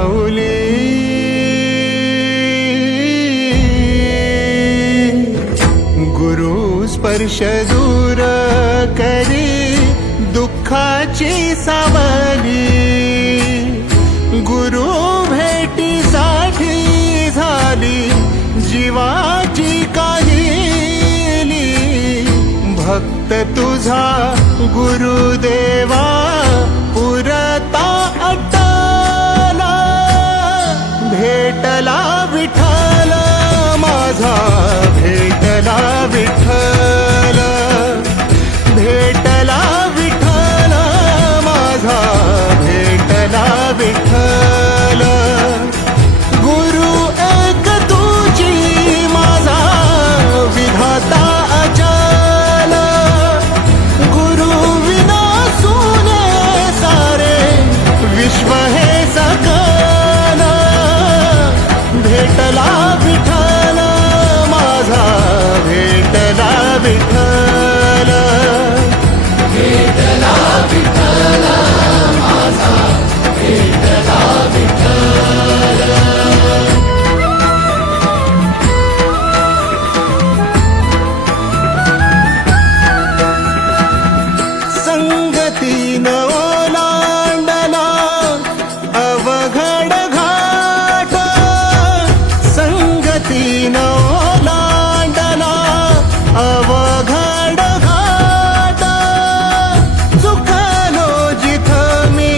माऊली गुरु स्पर्श दूर करी दुःखाची सावली गुरु भेटीसाठी झाली जीवाची काहिली भक्त तुझा गुरुदेवा पुरता अट्टला भेटला विठ्ठल माझा भेटला विठ्ठल भेटला विठ्ठल माझा भेटला विठ्ठल गुरु एक तुझी माझा विधाता अचल गुरु विना सुने सारे विश्व हे सकल भेटला विठ्ठल माझा भेटला विठ्ठल भेटला विठ्ठल माझा भेटला विठ्ठल संगतीन ओलांडला अवघड घाट संगतीन ओलांडला अवघड घाट चुकलो जिथं मी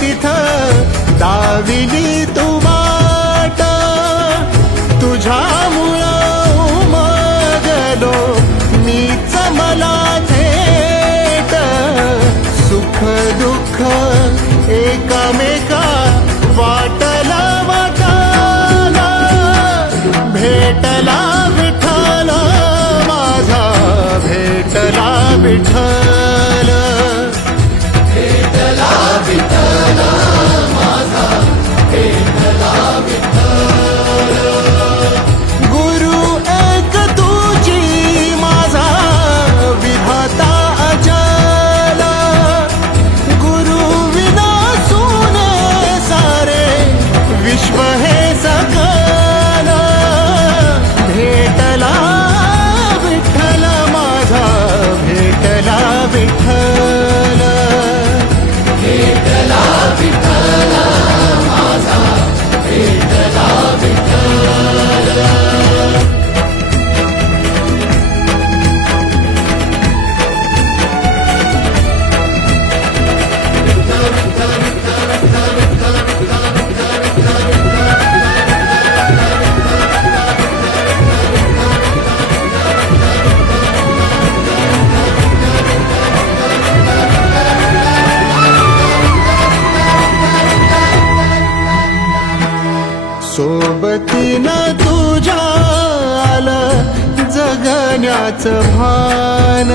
तिथं दाविली तू वाट तुझ्यामुळं उमगलो मीच मला थेट सुख दुःख एकामेका वाटला वाटाला भेटला विठ्ठल माझा भेटला विठ्ठल भेटला विठ्ठल माझा भेटला विठ्ठल गुरु एक तुझी माझा विधाता अचल गुरु विना सुने सारे विश्व हे सकल भेटला विठ्ठल माझा भेटला विठ्ठल भेटला विठ्ठल माझा भेटला विठ्ठल सोबतीनं तुझ्या आलं जगण्याचं भान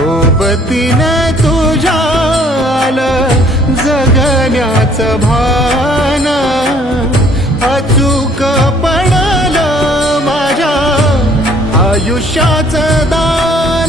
सोबतीनं तुझ्या आलं जगण्याचं भान अचूक पडलं माझ्या आयुष्याचं दान